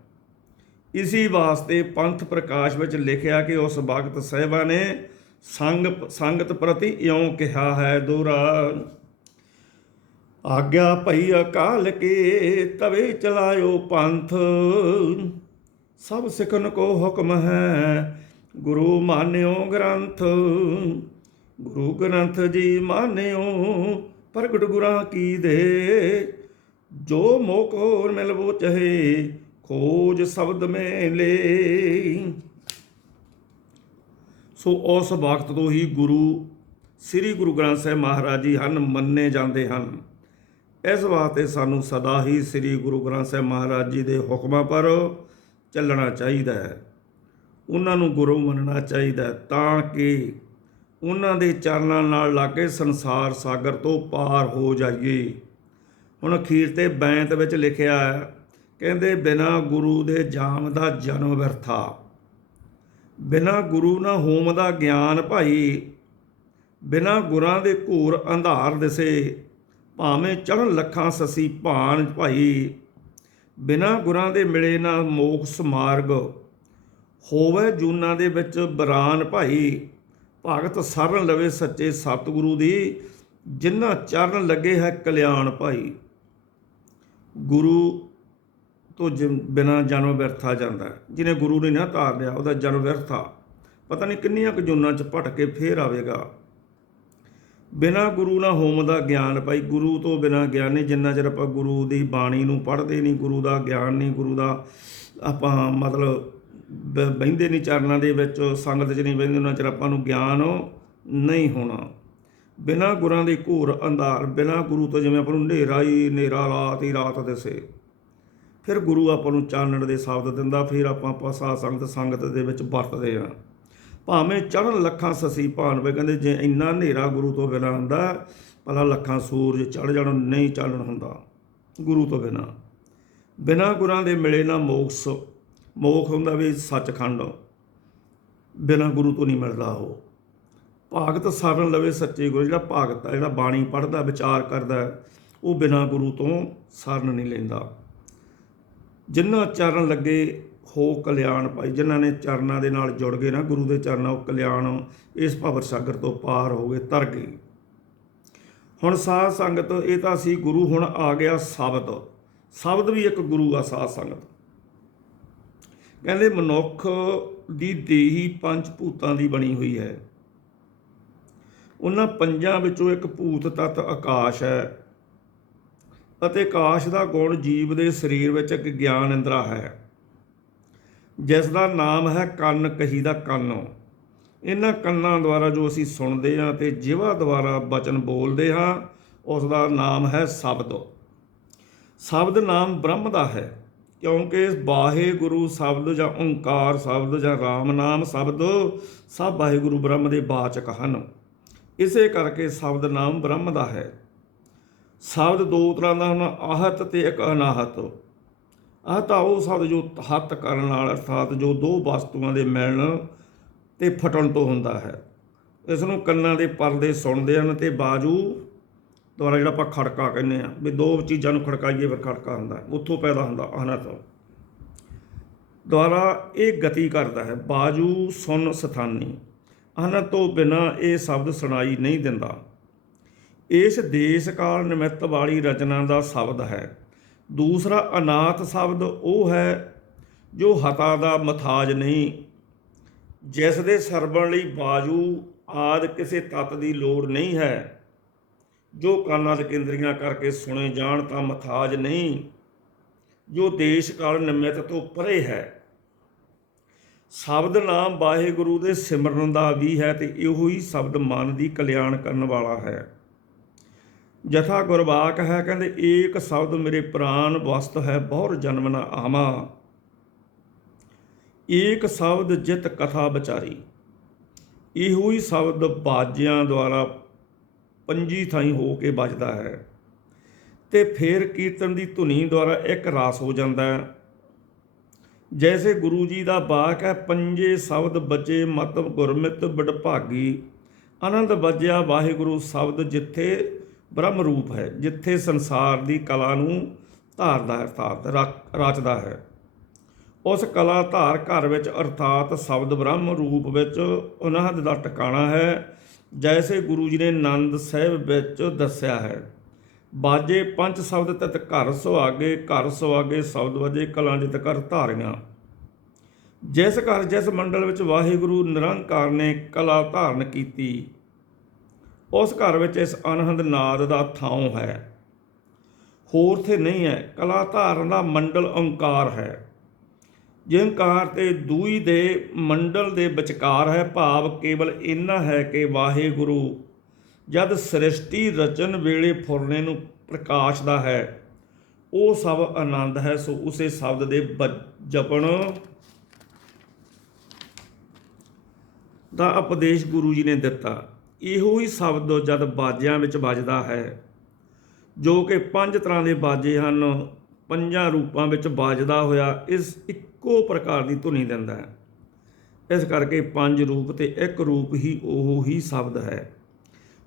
ਇਸੀ ਵਾਸਤੇ ਪੰਥ ਪ੍ਰਕਾਸ਼ ਵਿੱਚ ਲਿਖਿਆ ਕਿ ਉਸ ਭਗਤ ਸਾਹਿਬਾਂ ਨੇ ਸੰਗ ਸੰਗਤ ਪ੍ਰਤੀ ਇਉਂ ਕਿਹਾ ਹੈ, ਦੋਰਾ, ਆਗਿਆ ਭਈ ਅਕਾਲ ਕੇ ਤਵੇ ਚਲਾਇਓ ਪੰਥ। ਸਭ ਸਿੱਖਨ ਕੋ ਹੁਕਮ ਹੈ, ਗੁਰੂ ਮਾਨਿਓ ਗ੍ਰੰਥ। ਗੁਰੂ ਗ੍ਰੰਥ ਜੀ ਮਾਨਿਓ ਪ੍ਰਗਟ ਗੁਰਾਂ ਕੀ ਦੇ? ਜੋ ਮੋਕ ਹੋਰ ਮਿਲਵੋ ਚਹੇ ਖੋਜ ਸ਼ਬਦ ਮੇਲੇ ਸੋ ਉਸ ਵਕਤ ਤੋਂ ਹੀ ਗੁਰੂ, ਸ੍ਰੀ ਗੁਰੂ ਗ੍ਰੰਥ ਸਾਹਿਬ ਮਹਾਰਾਜ ਜੀ ਹਨ, ਮੰਨੇ ਜਾਂਦੇ ਹਨ। ਇਸ ਵਾਸਤੇ ਸਾਨੂੰ ਸਦਾ ਹੀ ਸ੍ਰੀ ਗੁਰੂ ਗ੍ਰੰਥ ਸਾਹਿਬ ਮਹਾਰਾਜ ਜੀ ਦੇ ਹੁਕਮਾਂ ਪਰ ਚੱਲਣਾ ਚਾਹੀਦਾ ਹੈ। ਉਹਨਾਂ ਨੂੰ ਗੁਰੂ ਮੰਨਣਾ ਚਾਹੀਦਾ ਤਾਂ ਕਿ ਉਹਨਾਂ ਦੇ ਚਰਨਾਂ ਨਾਲ ਲਾਗੇ ਸੰਸਾਰ ਸਾਗਰ ਤੋਂ ਪਾਰ ਹੋ ਜਾਈਏ। ਹੁਣ ਅਖੀਰ ਤੇ ਬੈਂਤ ਵਿੱਚ ਲਿਖਿਆ ਹੈ, ਕਹਿੰਦੇ, ਬਿਨਾ ਗੁਰੂ ਦੇ ਜਾਮ ਦਾ ਜਨਮ ਵਿਰਥਾ। ਬਿਨਾ ਗੁਰੂ ਨਾ ਹੋਮ ਦਾ ਗਿਆਨ ਭਾਈ। ਬਿਨਾ ਗੁਰਾਂ ਦੇ ਘੂਰ ਅੰਧਾਰ ਦਿਸੇ। ਭਾਵੇਂ ਚੜ੍ਹਨ ਲੱਖਾਂ ਸਸੀ ਭਾਨ ਭਾਈ। ਬਿਨਾ ਗੁਰਾਂ ਦੇ ਮਿਲੇ ਨਾ ਮੋਖ ਸਮਾਰਗ। ਹੋਵੇ ਜੂਨਾ ਦੇ ਵਿੱਚ ਬਰਾਨ ਭਾਈ। ਭਗਤ ਸਰਨ ਲਵੇ ਸੱਚੇ ਸਤਿਗੁਰੂ ਦੀ, ਜਿਨ੍ਹਾਂ ਚਰਨ ਲੱਗੇ ਹੈ ਕਲਿਆਣ ਭਾਈ। ਗੁਰੂ ਤੋਂ ਬਿਨਾ ਜਨਮ ਵਿਅਰਥਾ ਜਾਂਦਾ ਹੈ। ਜਿਹਨੇ ਗੁਰੂ ਨੇ ਨਾ ਧਾਰ ਲਿਆ ਉਹਦਾ ਜਨਮ ਵਿਅਰਥਾ ਪਤਾ ਨਹੀਂ ਕਿੰਨੀਆਂ ਕੁ ਚ ਭਟ ਕੇ ਫੇਰ ਆਵੇਗਾ। ਬਿਨਾ ਗੁਰੂ ਨਾ ਹੋਮ ਦਾ ਗਿਆਨ ਭਾਈ। ਗੁਰੂ ਤੋਂ ਬਿਨਾ ਗਿਆਨ ਨਹੀਂ, ਜਿੰਨਾ ਚਿਰ ਆਪਾਂ ਗੁਰੂ ਦੀ ਬਾਣੀ ਨੂੰ ਪੜ੍ਹਦੇ ਨਹੀਂ, ਗੁਰੂ ਦਾ ਗਿਆਨ ਨਹੀਂ, ਗੁਰੂ ਦਾ ਆਪਾਂ ਮਤਲਬ ਬਹਿੰਦੇ ਨਹੀਂ ਚਰਨਾਂ ਦੇ ਵਿੱਚ, ਸੰਗਤ 'ਚ ਨਹੀਂ ਬਹਿੰਦੇ, ਉਹਨਾਂ ਚਿਰ ਆਪਾਂ ਨੂੰ ਗਿਆਨ ਨਹੀਂ ਹੋਣਾ। ਬਿਨਾ ਗੁਰਾਂ ਦੇ ਘੂਰ ਅੰਧਾਰ, ਬਿਨਾ ਗੁਰੂ ਤੋਂ ਜਿਵੇਂ ਆਪਾਂ ਨੂੰ ਹਨੇਰਾ ਹੀ ਹਨੇਰਾ ਰਾਤ ਹੀ ਰਾਤ ਦਿਸੇ। ਫਿਰ ਗੁਰੂ ਆਪਾਂ ਨੂੰ ਚਾਨਣ ਦੇ ਸ਼ਬਦ ਦਿੰਦਾ, ਫਿਰ ਆਪਾਂ ਆਪਾਂ ਸੰਗਤ ਸੰਗਤ ਦੇ ਵਿੱਚ ਵਰਤਦੇ ਹਾਂ। ਭਾਵੇਂ ਚੜ੍ਹਨ ਲੱਖਾਂ ਸਸੀ ਭਾਨਵੇ ਕਹਿੰਦੇ ਜੇ ਇੰਨਾ ਹਨੇਰਾ ਗੁਰੂ ਤੋਂ ਬਿਨਾਂ ਹੁੰਦਾ, ਭਲਾ ਲੱਖਾਂ ਸੂਰਜ ਚੜ੍ਹ ਜਾਣ, ਨਹੀਂ ਚਾਨਣ ਹੁੰਦਾ ਗੁਰੂ ਤੋਂ ਬਿਨਾਂ। ਬਿਨਾਂ ਗੁਰਾਂ ਦੇ ਮਿਲੇ ਨਾ ਮੋਕਸ ਮੋਖ ਹੁੰਦਾ ਵੀ ਸੱਚਖੰਡ ਬਿਨਾਂ ਗੁਰੂ ਤੋਂ ਨਹੀਂ ਮਿਲਦਾ ਉਹ। ਭਾਗਤ ਸਾਰਨ ਲਵੇ ਸੱਚੇ ਗੁਰੂ, ਜਿਹੜਾ ਭਾਗਤ ਆ, ਜਿਹੜਾ ਬਾਣੀ ਪੜ੍ਹਦਾ, ਵਿਚਾਰ ਕਰਦਾ, ਉਹ ਬਿਨਾਂ ਗੁਰੂ ਤੋਂ ਸਾਰਨ ਨਹੀਂ ਲੈਂਦਾ। ਜਿਨ੍ਹਾਂ ਚਰਨ ਲੱਗੇ, ਹੋ ਕਲਿਆਣ ਭਾਈ ਜਿਨ੍ਹਾਂ ਨੇ ਚਰਨਾਂ ਦੇ ਨਾਲ ਜੁੜ ਗਏ ਨਾ, ਗੁਰੂ ਦੇ ਚਰਨਾਂ, ਉਹ ਕਲਿਆਣ ਇਸ ਭਵਰ ਸਾਗਰ ਤੋਂ ਪਾਰ ਹੋ ਗਏ, ਤਰ ਗਏ। ਹੁਣ ਸਾਧ ਸੰਗਤ, ਇਹ ਤਾਂ ਸੀ ਗੁਰੂ ਹੁਣ ਆ ਗਿਆ ਸ਼ਬਦ ਸ਼ਬਦ ਵੀ ਇੱਕ ਗੁਰੂ ਆ ਸਾਧ ਸੰਗਤ। ਕਹਿੰਦੇ ਮਨੁੱਖ ਦੀ ਦੇਹੀ ਪੰਜ ਭੂਤਾਂ ਦੀ ਬਣੀ ਹੋਈ ਹੈ। ਉਹਨਾਂ ਪੰਜਾਂ ਵਿੱਚੋਂ ਇੱਕ ਭੂਤ ਤਤ ਆਕਾਸ਼ ਹੈ ਅਤੇ ਆਕਾਸ਼ ਦਾ ਗੁਣ ਜੀਵ ਦੇ ਸਰੀਰ ਵਿੱਚ ਇੱਕ ਗਿਆਨ ਇੰਦਰਾ ਹੈ। ਜਿਸ ਦਾ ਨਾਮ ਹੈ ਕੰਨ ਕਹੀ ਦਾ ਕੰਨ। ਇਹਨਾਂ ਕੰਨਾਂ ਦੁਆਰਾ ਜੋ ਅਸੀਂ ਸੁਣਦੇ ਹਾਂ ਤੇ ਜਿਵਾ ਦੁਆਰਾ ਬਚਨ ਬੋਲਦੇ ਹਾਂ ਉਸ ਦਾ ਨਾਮ ਹੈ ਸ਼ਬਦ। ਸ਼ਬਦ ਨਾਮ ਬ੍ਰਹਮ ਦਾ ਹੈ। ਕਿਉਂਕਿ ਵਾਹਿਗੁਰੂ ਸ਼ਬਦ ਜਾਂ ਓੰਕਾਰ ਸ਼ਬਦ ਜਾਂ ਰਾਮ ਨਾਮ ਸ਼ਬਦ ਸਭ ਵਾਹਿਗੁਰੂ ਬ੍ਰਹਮ ਦੇ ਬਾਚਕ ਹਨ। ਇਸੇ ਕਰਕੇ ਸ਼ਬਦ ਨਾਮ ਬ੍ਰਹਮ ਦਾ ਹੈ। ਸ਼ਬਦ ਦੋ ਤਰ੍ਹਾਂ ਦਾ ਹਨ ਆਹਤ ਤੇ ਇੱਕ ਅਨਾਹਤ। ਆਹਤ ਆ ਉਹ ਸ਼ਬਦ ਜੋ ਹੱਤ ਕਰਨ ਨਾਲ ਅਰਥਾਤ ਜੋ ਦੋ ਵਸਤੂਆਂ ਦੇ ਮਿਲਣ ਤੇ ਫਟਣ ਤੋਂ ਹੁੰਦਾ ਹੈ। ਇਸ ਨੂੰ ਕੰਨਾਂ ਦੇ ਪਰਦੇ ਸੁਣਦੇ ਹਨ ਤੇ ਬਾਜੂ ਦੁਆਰਾ ਜਿਹੜਾ ਆਪਾਂ ਖੜਕਾ ਕਹਿੰਦੇ ਆ, ਵੀ ਦੋ ਚੀਜ਼ਾਂ ਨੂੰ ਖੜਕਾਈਏ ਫਿਰ ਖੜਕਾ ਹੁੰਦਾ ਉੱਥੋਂ ਪੈਦਾ ਹੁੰਦਾ ਅਨਹਤ ਦੁਆਰਾ ਇਹ ਗਤੀ ਕਰਦਾ ਹੈ, ਬਾਜੂ ਸੁਨ ਸਥਾਨੀ। ਅਨਹਤ ਤੋਂ ਬਿਨਾ ਇਹ ਸ਼ਬਦ ਸੁਣਾਈ ਨਹੀਂ ਦਿੰਦਾ। ਇਸ ਦੇਸ਼ ਕਾਲ ਨਿਮਿਤ ਵਾਲੀ ਰਚਨਾ ਦਾ ਸ਼ਬਦ ਹੈ। ਦੂਸਰਾ ਅਨਾਥ ਸ਼ਬਦ ਉਹ ਹੈ ਜੋ ਹਤਾ ਦਾ ਮਥਾਜ ਨਹੀਂ, ਜਿਸ ਦੇ ਸਰਵਣ ਲਈ ਬਾਜੂ ਆਦ ਕਿਸੇ ਤੱਤ ਦੀ ਲੋੜ ਨਹੀਂ ਹੈ। ਜੋ ਕਾਨਾਂ ਦੇ ਕੇਂਦਰੀਆਂ ਕਰਕੇ ਸੁਣੇ ਜਾਣ ਤਾਂ ਮਥਾਜ ਨਹੀਂ। ਜੋ ਦੇਸ਼ ਕਾਲ ਨਿਮਿਤ ਤੋਂ ਪਰੇ ਹੈ। ਸ਼ਬਦ ਨਾਮ ਵਾਹਿਗੁਰੂ ਦੇ ਸਿਮਰਨ ਦਾ ਵੀ ਹੈ ਤੇ ਇਹੋ ਹੀ ਸ਼ਬਦ ਮਨ ਦੀ ਕਲਿਆਣ ਕਰਨ ਵਾਲਾ ਹੈ। ਜਥਾ ਗੁਰਬਾਕ ਹੈ, ਕਹਿੰਦੇ, ਏਕ ਸ਼ਬਦ ਮੇਰੇ ਪ੍ਰਾਨ ਵਸਤ ਹੈ, ਬਹੁਰ ਜਨਮ ਨਾ ਆਮਾ ਏਕ ਸ਼ਬਦ ਜਿਤ ਕਥਾ ਵਿਚਾਰੀ। ਇਹੋ ਹੀ ਸ਼ਬਦ ਬਾਜਿਆਂ ਦੁਆਰਾ ਪੰਜੀ ਥਾਈ ਹੋ ਕੇ ਵੱਜਦਾ ਹੈ। ਤੇ ਫਿਰ ਕੀਰਤਨ ਦੀ ਧੁਨੀ ਦੁਆਰਾ ਇੱਕ ਰਾਸ ਹੋ ਜਾਂਦਾ ਹੈ। ਜੈਸੇ ਗੁਰੂ ਜੀ ਦਾ ਬਾਕ ਹੈ, ਪੰਜੇ ਸ਼ਬਦ ਬਚੇ ਮਤ ਗੁਰਮਿਤ ਬੜਭਾਗੀ ਆਨੰਦ ਵੱਜਿਆ ਵਾਹਿਗੁਰੂ ਸ਼ਬਦ ਜਿੱਥੇ ਬ੍ਰਹਮ ਰੂਪ ਹੈ, ਜਿੱਥੇ ਸੰਸਾਰ ਦੀ ਕਲਾ ਨੂੰ ਧਾਰਦਾ ਹੈ ਅਰਥਾਤ ਰ- ਰਚਦਾ ਹੈ। ਉਸ ਕਲਾ ਧਾਰ ਘਰ ਵਿੱਚ ਅਰਥਾਤ ਸ਼ਬਦ ਬ੍ਰਹਮ ਰੂਪ ਵਿੱਚ ਉਨਹਦ ਦਾ ਟਿਕਾਣਾ ਹੈ ਜੈਸੇ ਗੁਰੂ ਜੀ ਨੇ ਆਨੰਦ ਸਾਹਿਬ ਵਿੱਚ ਦੱਸਿਆ ਹੈ, ਬਾਜੇ ਪੰਜ ਸ਼ਬਦ ਤਤ ਘਰ ਸੁਹਾਗੇ ਘਰ ਸੁਹਾਗੇ ਸ਼ਬਦ ਵਜੇ ਕਲਾਂ ਜਿਤ ਕਰ ਧਾਰੀਆਂ। ਜਿਸ ਘਰ ਜਿਸ ਮੰਡਲ ਵਿੱਚ ਵਾਹਿਗੁਰੂ ਨਿਰੰਕਾਰ ਨੇ ਕਲਾ ਧਾਰਨ ਕੀਤੀ, ਉਸ ਘਰ ਵਿੱਚ ਇਸ ਅਨਹਦ ਨਾਦ ਦਾ ਥਾਂ ਹੈ। ਹੋਰ ਤੇ ਨਹੀਂ ਹੈ, ਕਲਾ ਧਾਰਨ ਦਾ ਮੰਡਲ ਓੰਕਾਰ ਹੈ। ਜਿੰਕਾਰ ਤੇ ਦੂਈ ਦੇ ਮੰਡਲ ਦੇ ਵਿਚਕਾਰ ਹੈ ਭਾਵ ਕੇਵਲ ਇੰਨਾ ਹੈ ਕਿ ਵਾਹਿਗੁਰੂ ਜਦ ਸ੍ਰਿਸ਼ਟੀ ਰਚਨ ਵੇਲੇ ਫੁਰਨੇ ਨੂੰ ਪ੍ਰਕਾਸ਼ ਦਾ ਹੈ, ਉਹ ਸਭ ਆਨੰਦ ਹੈ, ਸੋ ਉਸੇ ਸ਼ਬਦ ਦੇ ਬ- ਜਪਣ ਦਾ ਉਪਦੇਸ਼ ਗੁਰੂ ਜੀ ਨੇ ਦਿੱਤਾ। ਇਹੋ ਹੀ ਸ਼ਬਦ ਜਦ ਬਾਜਿਆਂ ਵਿੱਚ ਵੱਜਦਾ ਹੈ, ਜੋ ਕਿ ਪੰਜ ਤਰ੍ਹਾਂ ਦੇ ਬਾਜੇ ਹਨ, ਪੰਜਾਂ ਰੂਪਾਂ ਵਿੱਚ ਬਾਜਦਾ ਹੋਇਆ, ਇਸ ਇੱਕ ਪ੍ਰਕਾਰ ਦੀ ਧੁਨੀ ਦਿੰਦਾ ਹੈ। ਇਸ ਕਰਕੇ ਪੰਜ ਰੂਪ ਤੇ ਇੱਕ ਰੂਪ ਹੀ ਉਹ ਹੀ ਸ਼ਬਦ ਹੈ,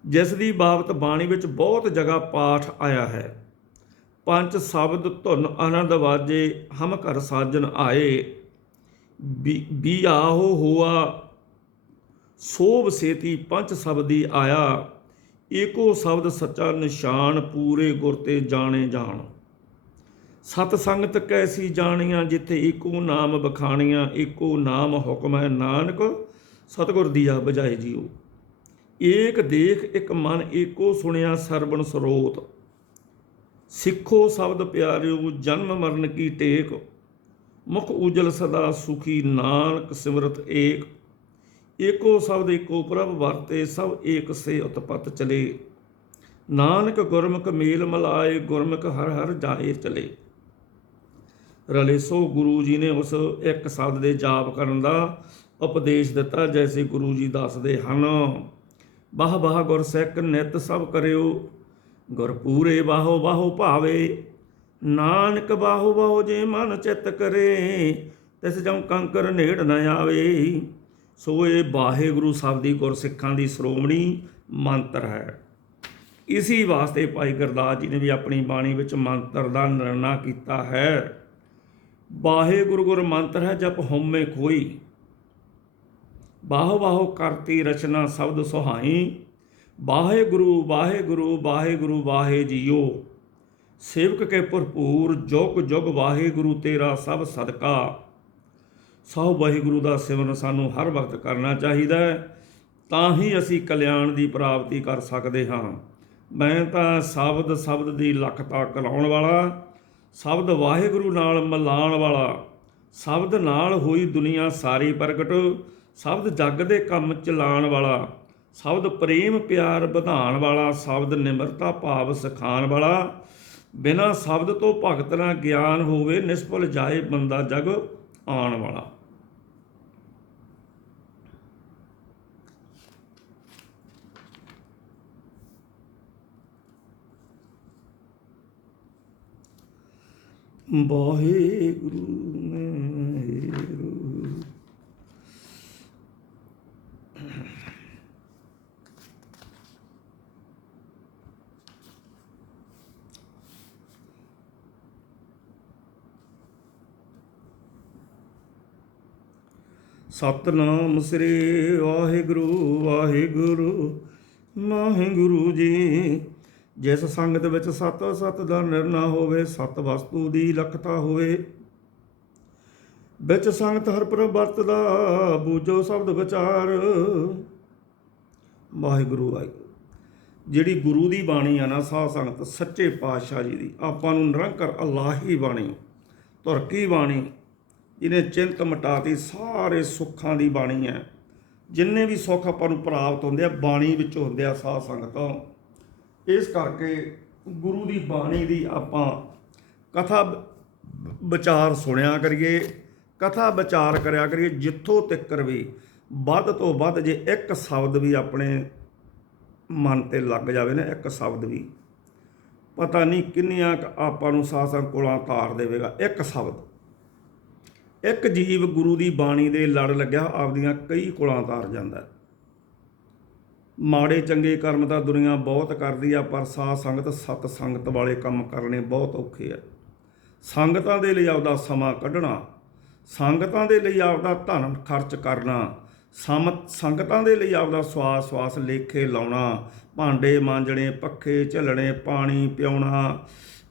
ਜਿਸ ਦੀ ਬਾਬਤ ਬਾਣੀ ਵਿੱਚ ਬਹੁਤ ਜਗ੍ਹਾ ਪਾਠ ਆਇਆ ਹੈ। ਪੰਜ ਸ਼ਬਦ ਧੁਨ ਆਨੰਦ ਵਾਜੇ, ਹਮ ਘਰ ਸਾਜਨ ਆਏ। ਬੀ ਵੀ ਆਹੋ ਹੋਆ, ਸੋਭ ਸੇਤੀ ਪੰਜ ਸ਼ਬਦੀ ਆਇਆ। ਏਕੋ ਸ਼ਬਦ ਸੱਚਾ ਨਿਸ਼ਾਨ, ਪੂਰੇ ਗੁਰ ਤੇ ਜਾਣੇ ਜਾਣ। ਸਤ ਸੰਗਤ ਕੈਸੀ ਜਾਣੀਆਂ, ਜਿੱਥੇ ਏਕੋ ਨਾਮ ਬਖਾਣੀਆਂ ਏਕੋ ਨਾਮ ਹੁਕਮ ਹੈ ਨਾਨਕ, ਸਤਿਗੁਰ ਦੀਆ ਬਜਾਏ ਜੀਓ। ਏਕ ਦੇਖ, ਇੱਕ ਮਨ, ਏਕੋ ਸੁਣਿਆ ਸਰਬਣ ਸਰੋਤ। ਸਿੱਖੋ ਸ਼ਬਦ ਪਿਆਰਿਓ, ਜਨਮ ਮਰਨ ਕੀ ਟੇਕ। ਮੁਖ ਉਜਲ ਸਦਾ ਸੁਖੀ, ਨਾਨਕ ਸਿਮਰਤ ਏਕ। ਏਕੋ ਸ਼ਬਦ, ਏਕੋ ਪ੍ਰਭ ਵਰਤੇ, ਸਭ ਏਕ ਸੇ ਉਤਪਤ ਚਲੇ। ਨਾਨਕ ਗੁਰਮੁਖ ਮੇਲ ਮਲਾਏ, ਗੁਰਮੁਖ ਹਰ ਹਰ ਜਾਏ ਚਲੇ। ਰਲੇ ਸੋ ਗੁਰੂ ਜੀ ਨੇ ਉਸ ਇੱਕ ਸਦ ਦੇ ਜਾਪ ਕਰਨ ਦਾ ਉਪਦੇਸ਼ ਦਿੱਤਾ, ਜੈਸੇ ਗੁਰੂ ਜੀ ਦੱਸਦੇ ਹਨ ਬਾਹ ਬਾਹ ਗੁਰ ਸਿੱਖ ਨਿਤ ਸਭ ਕਰਿਓ ਗੁਰ ਪੂਰੇ ਬਾਹੋ ਬਾਹੋ ਭਾਵੇ, ਨਾਨਕ ਬਾਹੋ ਬਾਹੋ ਜੇ ਮਨ ਚਿੱਤ ਕਰੇ, ਤਿਸ ਜਮ ਕੰਕਰ ਨੇੜ ਨ ਆਵੇ ਸੋ ਇਹ ਵਾਹਿਗੁਰੂ ਸਾਹਿਬ ਦੀ ਗੁਰਸਿੱਖਾਂ ਦੀ ਸ਼੍ਰੋਮਣੀ ਮੰਤਰ ਹੈ। ਇਸੀ ਵਾਸਤੇ ਭਾਈ ਗੁਰਦਾਸ ਜੀ ਨੇ ਵੀ ਆਪਣੀ ਬਾਣੀ ਵਿੱਚ ਮੰਤਰ ਦਾ ਨਿਰਣਾ ਕੀਤਾ ਹੈ। ਵਾਹਿਗੁਰੂ ਗੁਰ ਮੰਤਰ ਹੈ, ਜਪ ਹਉਮੈ ਕੋਈ। ਬਾਹੋ ਬਾਹੋ ਕਰਤੀ ਰਚਨਾ ਸ਼ਬਦ ਸੁਹਾਈ। ਵਾਹਿਗੁਰੂ ਵਾਹਿਗੁਰੂ ਵਾਹਿਗੁਰੂ ਵਾਹਿ ਜੀਓ। ਸੇਵਕ ਕੇ ਭਰਪੂਰ, ਜੁਗ ਜੁਗ ਵਾਹਿਗੁਰੂ ਤੇਰਾ ਸਭ ਸਦਕਾ। ਸਭ ਵਾਹਿਗੁਰੂ ਦਾ ਸਿਮਰਨ ਸਾਨੂੰ ਹਰ ਵਕਤ ਕਰਨਾ ਚਾਹੀਦਾ ਹੈ। ਤਾਂ ਹੀ ਅਸੀਂ ਕਲਿਆਣ ਦੀ ਪ੍ਰਾਪਤੀ ਕਰ ਸਕਦੇ ਹਾਂ। ਮੈਂ ਤਾਂ ਸ਼ਬਦ ਸ਼ਬਦ ਦੀ ਲਖਤਾ ਕਲਾਉਣ ਵਾਲਾ। ਸ਼ਬਦ ਵਾਹਿਗੁਰੂ ਨਾਲ ਮਿਲਾਉਣ ਵਾਲਾ, ਸ਼ਬਦ ਨਾਲ ਹੋਈ ਦੁਨੀਆ ਸਾਰੀ ਪ੍ਰਗਟ, ਸ਼ਬਦ ਜੱਗ ਦੇ ਕੰਮ ਚਲਾਉਣ ਵਾਲਾ, ਸ਼ਬਦ ਪ੍ਰੇਮ ਪਿਆਰ ਵਧਾਉਣ ਵਾਲਾ, ਸ਼ਬਦ ਨਿਮਰਤਾ ਭਾਵ ਸਿਖਾਉਣ ਵਾਲਾ। ਬਿਨਾ ਸ਼ਬਦ ਤੋਂ ਭਗਤ ਨਾ ਗਿਆਨ ਹੋਵੇ ਨਿਸਫਲ ਜਾਏ ਬੰਦਾ ਜਗ ਆਉਣ ਵਾਲਾ। ਵਾਹਿਗੁਰੂ ਮੇਰੂ ਸਤਨਾਮ ਸ੍ਰੀ ਵਾਹਿਗੁਰੂ ਵਾਹਿਗੁਰੂ ਵਾਹਿਗੁਰੂ ਜੀ। ਜਿਸ ਸੰਗਤ ਵਿੱਚ ਸਤ ਸਤ ਦਾ ਨਿਰਣਾ ਹੋਵੇ, ਸਤ ਵਸਤੂ ਦੀ ਲਖਤਾ ਹੋਵੇ, ਵਿੱਚ ਸੰਗਤ ਹਰ ਪ੍ਰਭ ਵਰਤਦਾ, ਬੂਝੋ ਸ਼ਬਦ ਵਿਚਾਰ। ਵਾਹਿਗੁਰੂ ਵਾਹਿਗੁਰੂ। ਜਿਹੜੀ ਗੁਰੂ ਦੀ ਬਾਣੀ ਆ ਨਾ, ਸਾਧ ਸੰਗਤ, ਸੱਚੇ ਪਾਤਸ਼ਾਹ ਜੀ ਦੀ, ਆਪਾਂ ਨੂੰ ਨਿਰੰਕਰ ਅਲਾਹੀ ਬਾਣੀ ਧੁਰਕੀ ਬਾਣੀ, ਜਿਹਨੇ ਚਿੰਤ ਮਟਾਤੀ, ਸਾਰੇ ਸੁੱਖਾਂ ਦੀ ਬਾਣੀ ਹੈ। ਜਿੰਨੇ ਵੀ ਸੁੱਖ ਆਪਾਂ ਨੂੰ ਪ੍ਰਾਪਤ ਹੁੰਦੇ ਆ, ਬਾਣੀ ਵਿੱਚੋਂ ਹੁੰਦੇ ਆ ਸਾਧ ਸੰਗਤੋਂ। ਇਸ ਕਰਕੇ ਗੁਰੂ ਦੀ ਬਾਣੀ ਦੀ ਆਪਾਂ ਕਥਾ ਵਿਚਾਰ ਸੁਣਿਆ ਕਰੀਏ, ਕਥਾ ਵਿਚਾਰ ਕਰਿਆ ਕਰੀਏ, ਜਿੱਥੋਂ ਤੱਕਰ ਵੀ ਵੱਧ ਤੋਂ ਵੱਧ ਜੇ ਇੱਕ ਸ਼ਬਦ ਵੀ ਆਪਣੇ ਮਨ ਤੇ ਲੱਗ ਜਾਵੇ ਨਾ, ਇੱਕ ਸ਼ਬਦ ਵੀ, ਪਤਾ ਨਹੀਂ ਕਿੰਨੀਆਂ ਕੁ ਆਪਾਂ ਨੂੰ ਸਾਸਾਂ ਕੋਲਾਂ ਤਾਰ ਦੇਵੇਗਾ, ਇੱਕ ਸ਼ਬਦ। ਇੱਕ ਜੀਵ ਗੁਰੂ ਦੀ ਬਾਣੀ ਦੇ ਲੜ ਲੱਗਿਆ, ਆਪਦੀਆਂ ਕਈ ਕੋਲਾਂ ਤਾਰ ਜਾਂਦਾ। ਮਾੜੇ ਚੰਗੇ ਕਰਮ ਤਾਂ ਦੁਨੀਆ ਬਹੁਤ ਕਰਦੀ ਆ, ਪਰ ਸਾਧ ਸੰਗਤ ਸਤ ਸੰਗਤ ਵਾਲੇ ਕੰਮ ਕਰਨੇ ਬਹੁਤ ਔਖੇ ਆ। ਸੰਗਤਾਂ ਦੇ ਲਈ ਆਪਦਾ ਸਮਾਂ ਕੱਢਣਾ, ਸੰਗਤਾਂ ਦੇ ਲਈ ਆਪਦਾ ਧਨ ਖਰਚ ਕਰਨਾ ਸਮਤ ਸੰਗਤਾਂ ਦੇ ਲਈ ਆਪਦਾ ਸਵਾਸ ਸਵਾਸ ਲੇਖੇ ਲਾਉਣਾ, ਭਾਂਡੇ ਮਾਂਜਣੇ, ਪੱਖੇ ਝੱਲਣੇ, ਪਾਣੀ ਪਿਉਣਾ,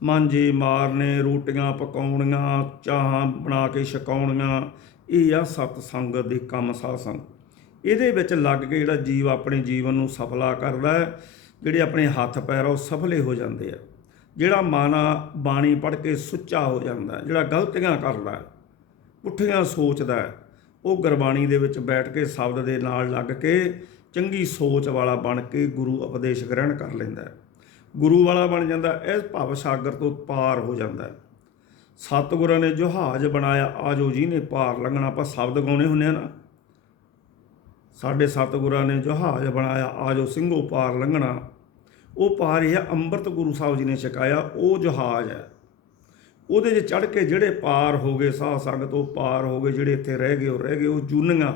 ਮਾਂਜੇ ਮਾਰਨੇ, ਰੋਟੀਆਂ ਪਕਾਉਣੀਆਂ, ਚਾਹਾਂ ਬਣਾ ਕੇ ਛਕਾਉਣੀਆਂ, ਇਹ ਆ ਸਤ ਸੰਗਤ ਦੇ ਕੰਮ ਸਾਧ ਸੰਗਤ। ਇਹਦੇ ਵਿੱਚ ਲੱਗ ਕੇ ਜਿਹੜਾ ਜੀਵ ਆਪਣੇ ਜੀਵਨ ਨੂੰ ਸਫਲਾ ਕਰਦਾ ਹੈ, ਜਿਹੜੇ ਆਪਣੇ ਹੱਥ ਪੈਰ ਆ ਉਹ ਸਫਲੇ ਹੋ ਜਾਂਦੇ ਆ। ਜਿਹੜਾ ਮਨ ਆ ਬਾਣੀ ਪੜ੍ਹ ਕੇ ਸੁੱਚਾ ਹੋ ਜਾਂਦਾ ਜਿਹੜਾ ਗਲਤੀਆਂ ਕਰਦਾ ਪੁੱਠੀਆਂ ਸੋਚਦਾ ਉਹ ਗੁਰਬਾਣੀ ਦੇ ਵਿੱਚ ਬੈਠ ਕੇ ਸ਼ਬਦ ਦੇ ਨਾਲ ਲੱਗ ਕੇ ਚੰਗੀ ਸੋਚ ਵਾਲਾ ਬਣ ਕੇ ਗੁਰੂ ਉਪਦੇਸ਼ ਗ੍ਰਹਿਣ ਕਰ ਲੈਂਦਾ ਗੁਰੂ ਵਾਲਾ ਬਣ ਜਾਂਦਾ ਇਹ ਭਵ ਸਾਗਰ ਤੋਂ ਪਾਰ ਹੋ ਜਾਂਦਾ ਸਤਿਗੁਰਾਂ ਨੇ ਜਹਾਜ਼ ਬਣਾਇਆ ਆਜੋ ਜੀ ਨੇ ਪਾਰ ਲੰਘਣਾ, ਆਪਾਂ ਸ਼ਬਦ ਗਾਉਣੇ ਹੁੰਦੇ ਆ ਨਾ। ਸਾਡੇ ਸਤਿਗੁਰਾਂ ਨੇ ਜਹਾਜ਼ ਬਣਾਇਆ ਆਜੋ ਸਿੰਘੋ ਪਾਰ ਲੰਘਣਾ। ਉਹ ਪਾਰ ਇਹ ਅੰਮ੍ਰਿਤ ਗੁਰੂ ਸਾਹਿਬ ਜੀ ਨੇ ਛਕਾਇਆ, ਉਹ ਜਹਾਜ਼ ਹੈ। ਉਹਦੇ 'ਚ ਚੜ ਕੇ ਜਿਹੜੇ ਪਾਰ ਹੋ ਗਏ, ਸਾਧ ਸੰਗਤ ਉਹ ਪਾਰ ਹੋ ਗਏ, ਜਿਹੜੇ ਇੱਥੇ ਰਹਿ ਗਏ, ਉਹ ਰਹਿ ਗਏ, ਉਹ ਜੂਨੀਆਂ।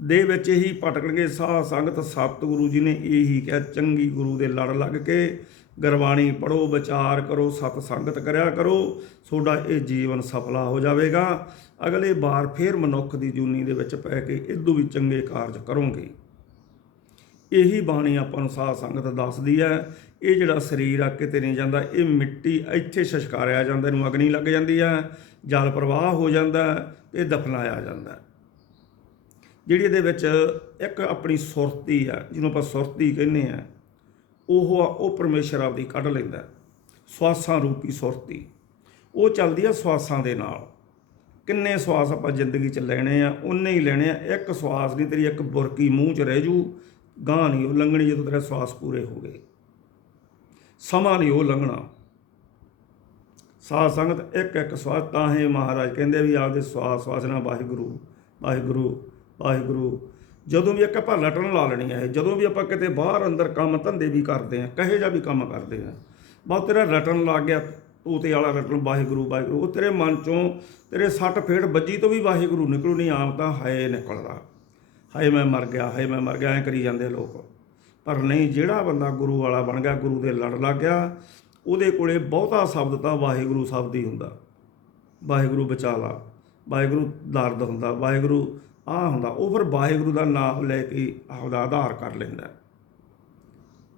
ਦੇ ਵਿੱਚ ਹੀ ਭਟਕਣਗੇ ਸਾਧ ਸੰਗਤ ਸਤਿਗੁਰੂ ਜੀ ਨੇ ਇਹੀ ਕਿਹਾ, ਚੰਗੀ ਗੁਰੂ ਦੇ ਲੜ ਲੱਗ ਕੇ ਗੁਰਬਾਣੀ ਪੜੋ ਵਿਚਾਰ ਕਰੋ ਸਤ ਸੰਗਤ ਕਰਿਆ ਕਰੋ ਤੁਹਾਡਾ ਇਹ ਜੀਵਨ ਸਫਲਾ ਹੋ ਜਾਵੇਗਾ। ਅਗਲੇ ਵਾਰ ਫੇਰ ਮਨੁੱਖ ਦੀ ਜੂਨੀ ਦੇ ਵਿੱਚ ਪੈ ਕੇ ਇਦੋਂ ਵੀ ਚੰਗੇ ਕਾਰਜ ਕਰੋਗੇ। ਇਹੀ ਬਾਣੀ ਆਪਾਂ ਨੂੰ ਸਾਧ ਸੰਗਤ ਦੱਸਦੀ ਹੈ। ਇਹ ਜਿਹੜਾ ਸਰੀਰ ਆ ਕਿਤੇ ਨਹੀਂ ਜਾਂਦਾ ਇਹ ਮਿੱਟੀ ਇੱਥੇ ਛਸਕਾਰਿਆ ਜਾਂਦਾ ਇਹਨੂੰ ਅਗਨੀ ਲੱਗ ਜਾਂਦੀ ਹੈ ਜਲ ਪ੍ਰਵਾਹ ਹੋ ਜਾਂਦਾ ਹੈ, ਦਫਨਾਇਆ ਜਾਂਦਾ। ਜਿਹੜੀ ਇਹਦੇ ਵਿੱਚ ਇੱਕ ਆਪਣੀ ਸੁਰਤੀ ਆ ਜਿਹਨੂੰ ਆਪਾਂ ਸੁਰਤੀ ਕਹਿੰਦੇ ਆ ਉਹ ਆ, ਉਹ ਪਰਮੇਸ਼ਰ ਆਪਦੀ ਕੱਢ ਲੈਂਦਾ ਸਵਾਸਾਂ ਰੂਪੀ ਸੁਰਤੀ। ਉਹ ਚੱਲਦੀ ਆ ਸਵਾਸਾਂ ਦੇ ਨਾਲ। ਕਿੰਨੇ ਸਵਾਸ ਆਪਾਂ ਜ਼ਿੰਦਗੀ 'ਚ ਲੈਣੇ ਆ ਉਨੇ ਹੀ ਲੈਣੇ ਆ। ਇੱਕ ਸਵਾਸ ਨਹੀਂ, ਤੇਰੀ ਇੱਕ ਬੁਰਕੀ ਮੂੰਹ 'ਚ ਰਹਿ ਜੂ। ਗਾਂ ਨਹੀਂ, ਉਹ ਲੰਘਣੀ ਜਦੋਂ ਤੇਰੇ ਸਵਾਸ ਪੂਰੇ ਹੋ ਗਏ। ਸਮਾਂ ਨਹੀਂ ਉਹ ਲੰਘਣਾ। ਸਾਧ ਸੰਗਤ ਇੱਕ ਇੱਕ ਸਵਾਸ, ਤਾਂ ਹੀ ਮਹਾਰਾਜ ਕਹਿੰਦੇ ਵੀ ਆਪਦੇ ਸਵਾਸ ਸਵਾਸ ਨਾਲ ਵਾਹਿਗੁਰੂ ਵਾਹਿਗੁਰੂ ਵਾਹਿਗੁਰੂ। ਜਦੋਂ ਵੀ ਇੱਕ ਆਪਾਂ ਲਟਣ ਲਾ ਲੈਣੀ ਹੈ, ਜਦੋਂ ਵੀ ਆਪਾਂ ਕਿਤੇ ਬਾਹਰ ਅੰਦਰ ਕੰਮ ਧੰਦੇ ਵੀ ਕਰਦੇ ਆ ਕਹੇ ਜਾ ਵੀ ਕੰਮ ਕਰਦੇ ਆ ਬਹੁਤ ਤੇਰਾ ਰਟਣ ਲੱਗ ਗਿਆ ਤੂਤੇ ਵਾਲਾ ਰਟਣ ਵਾਹਿਗੁਰੂ ਵਾਹਿਗੁਰੂ, ਉਹ ਤੇਰੇ ਮਨ ਚੋਂ ਤੇਰੇ ਸੱਟ ਫੇੜ ਵੱਜੀ ਤੋਂ ਵੀ ਵਾਹਿਗੁਰੂ ਨਿਕਲੂ ਨਹੀਂ ਆਮ ਤਾਂ ਹਾਏ ਨਿਕਲਦਾ। ਹਾਏ ਮੈਂ ਮਰ ਗਿਆ, ਹਾਏ ਮੈਂ ਮਰ ਗਿਆ, ਐ ਕਰੀ ਜਾਂਦੇ ਲੋਕ। ਪਰ ਨਹੀਂ, ਜਿਹੜਾ ਬੰਦਾ ਗੁਰੂ ਵਾਲਾ ਬਣ ਗਿਆ, ਗੁਰੂ ਦੇ ਲੜ ਲੱਗ ਗਿਆ, ਉਹਦੇ ਕੋਲੇ ਬਹੁਤਾ ਸ਼ਬਦ ਤਾਂ ਵਾਹਿਗੁਰੂ ਸ਼ਬਦ ਹੀ ਹੁੰਦਾ। ਵਾਹਿਗੁਰੂ ਬਚਾ ਵਾਹਿਗੁਰੂ ਦਰਦ ਹੁੰਦਾ, ਵਾਹਿਗੁਰੂ ਆ ਹੁੰਦਾ, ਉਹ ਫਿਰ ਵਾਹਿਗੁਰੂ ਦਾ ਨਾਮ ਲੈ ਕੇ ਆਪਦਾ ਆਧਾਰ ਕਰ ਲੈਂਦਾ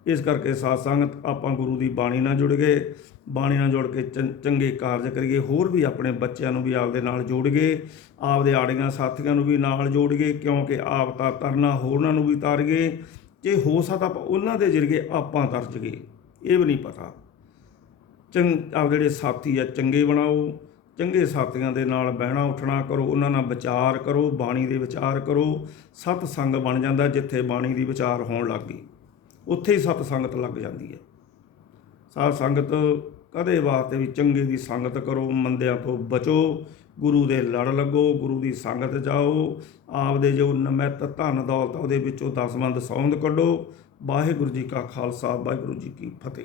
ਇਸ ਕਰਕੇ ਸਾਧ ਸੰਗਤ ਆਪਾਂ ਗੁਰੂ ਦੀ ਬਾਣੀ ਨਾਲ ਜੁੜ ਗਏ, ਬਾਣੀ ਨਾਲ ਜੁੜ ਕੇ ਚੰ- ਚੰਗੇ ਕਾਰਜ ਕਰੀਏ, ਹੋਰ ਵੀ ਆਪਣੇ ਬੱਚਿਆਂ ਨੂੰ ਵੀ ਆਪਦੇ ਨਾਲ ਜੋੜ ਗਏ ਆਪਦੇ ਆੜੀਆਂ ਸਾਥੀਆਂ ਨੂੰ ਵੀ ਨਾਲ ਜੋੜ ਗਏ, ਕਿਉਂਕਿ ਆਪ ਤਾਂ ਤਰਨਾ ਹੋਰਨਾਂ ਨੂੰ ਵੀ ਤਾਰ ਗਏ, ਜੇ ਹੋ ਸਕਦਾ ਆਪਾਂ ਉਹਨਾਂ ਦੇ ਜਰੀਏ ਆਪਾਂ ਤਰਜ ਗਏ ਇਹ ਵੀ ਨਹੀਂ ਪਤਾ। ਚੰਗ, ਆਪ ਜਿਹੜੇ ਸਾਥੀ ਆ, ਚੰਗੇ ਬਣਾਓ ਚੰਗੇ ਸਾਥੀਆਂ ਦੇ ਨਾਲ ਬਹਿਣਾ ਉੱਠਣਾ ਕਰੋ, ਉਹਨਾਂ ਨਾਲ ਵਿਚਾਰ ਕਰੋ, ਬਾਣੀ ਦੇ ਵਿਚਾਰ ਕਰੋ ਸਤ ਸੰਗ ਬਣ ਜਾਂਦਾ ਜਿੱਥੇ ਬਾਣੀ ਦੀ ਵਿਚਾਰ ਹੋਣ ਲੱਗ ਗਈ। ਉੱਥੇ ਹੀ ਸਤ ਸੰਗਤ ਲੱਗ ਜਾਂਦੀ ਹੈ। ਸਾਧ ਸੰਗਤ ਕਦੇ ਵਾਸਤੇ ਵੀ ਚੰਗੇ ਦੀ ਸੰਗਤ ਕਰੋ, ਮੰਦਿਆਂ ਤੋਂ ਬਚੋ, ਗੁਰੂ ਦੇ ਲੜ ਲੱਗੋ, ਗੁਰੂ ਦੀ ਸੰਗਤ ਜਾਓ, ਆਪਦੇ ਜੋ ਨਮਿਤ ਧਨ ਦੌਲਤ ਉਹਦੇ ਵਿੱਚੋਂ ਦਸਵੰਦ ਸੌਂਦ ਕੱਢੋ। ਵਾਹਿਗੁਰੂ ਜੀ ਕਾ ਖਾਲਸਾ, ਵਾਹਿਗੁਰੂ ਜੀ ਕੀ ਫਤਿਹ।